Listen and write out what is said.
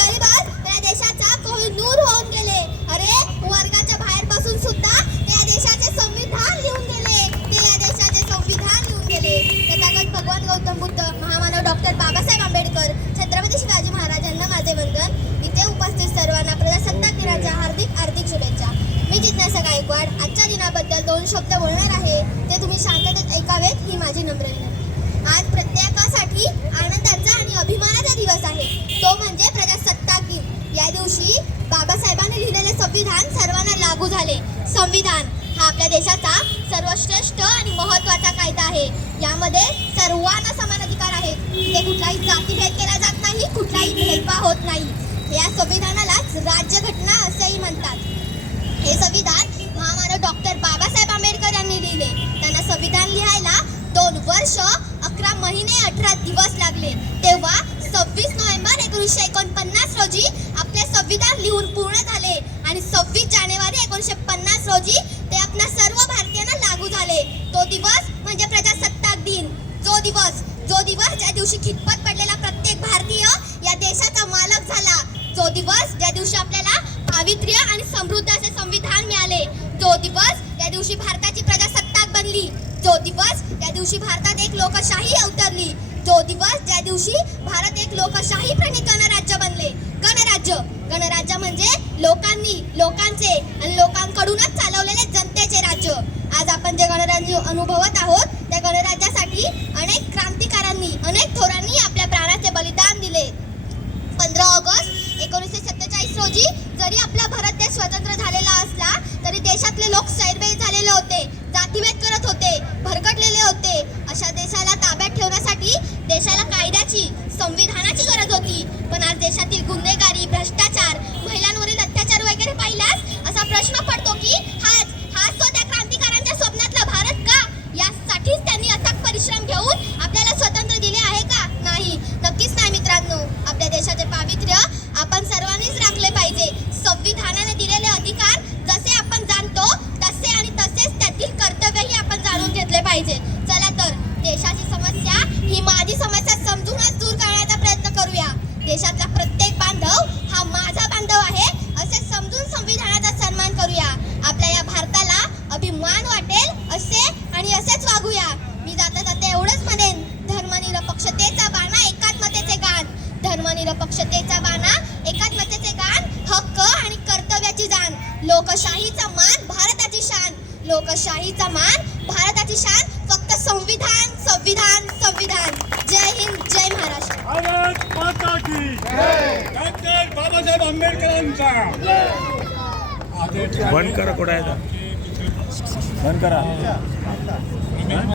परिवार या देशाचा कोहिनूर होऊन गेले. अरे वर्गाच्या बाहेर बसून सुद्धा त्या देशाचे संविधान लिहून गेले. ते या देशाचे संविधान लिहून गेले. तथागत भगवान गौतम बुद्ध महामानव डॉक्टर बाबासाहेब आंबेडकर छत्रपती शिवाजी महाराजांना माझे वंदन. इथे उपस्थित सर्वांना प्रजासत्ताक दिनाच्या हार्दिक हार्दिक शुभेच्छा. मी जिज्ञासा गायकवाड. आजच्या दिनाबद्दल दोन शब्द बोलणार आहे. ते तुम्ही शांततेत ऐकावेत ही माझी नम्र विनंती. बाबासाहेबांनी लिहिलेले संविधान सर्वांना लागू झाले. संविधान हा आपल्या देशाचा सर्वश्रेष्ठ आणि महत्त्वाचा कायदा आहे. यामध्ये सर्वांना समान अधिकार आहेत. तिथे कुठलाही जातीभेद केला जात नाही कुठलाही भेदभाव होत नाही. या संविधानालाच राज्यघटना असेही म्हणतात. हे संविधान महामानव डॉक्टर बाबासाहेब आंबेडकर यांनी लिहिले. त्यांना संविधान लिहायला दोन वर्ष अकरा महिने अठरा दिवस लागले तेव्हा सव्वीस नोव्हेंबर एकोणीसशे एकोणपन्नास रोजी आपले संविधान लिहून पूर्ण झाले आणि सव्वीस जानेवारी एकोणीसशे पन्नास रोजी ते आपल्या सर्व भारतीयांना लागू झाले. तो दिवस म्हणजे प्रजासत्ताक दिन. जो दिवस जो दिवस ज्या दिवशी खितपत पडलेला प्रत्येक भारतीय या देशाचा मालक झाला. जो दिवस ज्या दिवशी आपल्याला पावित्र्य आणि समृद्ध असे संविधान मिळाले. जो दिवस त्या दिवशी भारताची प्रजासत्ताक बनली. जो दिवस त्या दिवशी भारतात एक लोकशाही अवतरली. तो दिवस ज्या दिवशी भारत एक लोकशाही प्रणित गणराज्य बनले. गणराज्य. गणराज्य म्हणजे लोकांनी लोकांचे आणि लोकांकडूनच चालवलेले जनतेचे राज्य. आज आपण जे गणराज्य अनुभवत आहोत त्या गणराज्यासाठी अनेक क्रांतिकारांनी अनेक थोरांनी आपल्या प्राणाचे बलिदान दिले. पंधरा ऑगस्ट एकोणीसशे सत्तेचाळीस रोजी जरी आपला भारत देश स्वतंत्र झालेला असला तरी देशातले लोक सैरबैर झालेले होते जातीभेद करत होते भरकटलेले होते अशा देशाला ताब्यात ठेवण्यासाठी देशाला कायद्याची संविधानाची गरज होती पण आज देशातील गुन्हेगारी भ्रष्टाचार महिलांवरील अत्याचार वगैरे पाहिल्यास असा प्रश्न पडतो की हाच हाच तो त्या क्रांतिकारांच्या स्वप्नातला भारत का? यासाठीच त्यांनी अथक परिश्रम घेऊन आपल्याला स्वतंत्र दिले आहे का? नाही. नक्कीच नाही मित्रांनो. आपल्या देशाचे पावित्र्य आपण सर्वांनीच राखले पाहिजे. संविधानाने दिलेले अधिकार जसे आपण जाणतो तसे आणि तसेच त्यातील कर्तव्यही आपण जाणून घेतले पाहिजे. चला तर देशाची समस्या ही माझी समस्या समजूनच दूर करण्याचा प्रयत्न करूया. देशातला प्रत्येक बांधव हा माझा बांधव आहे असे समजून संविधानाचा सन्मान करूया आपल्या या भारताला अभिमान वाटेल असे आणि असेच वागूया मी जाता जाता एवढंच म्हणेन धर्मनिरपक्षतेचा बाणा एकात्मतेचे गान धर्मनिरपक्षतेचा बाणा एकात्मतेचे गान हक्क आणि कर्तव्याची जाण. लोकशाहीचा मान भारताची शान. लोकशाहीचा मान भारताची शान. फक्त संविधान संविधान संविधान. जय हिंद जय महाराष्ट्र. भारत माता की डॉक्टर बाबासाहेब आंबेडकरांचा. बंद करा कुठं आहे बंद करा.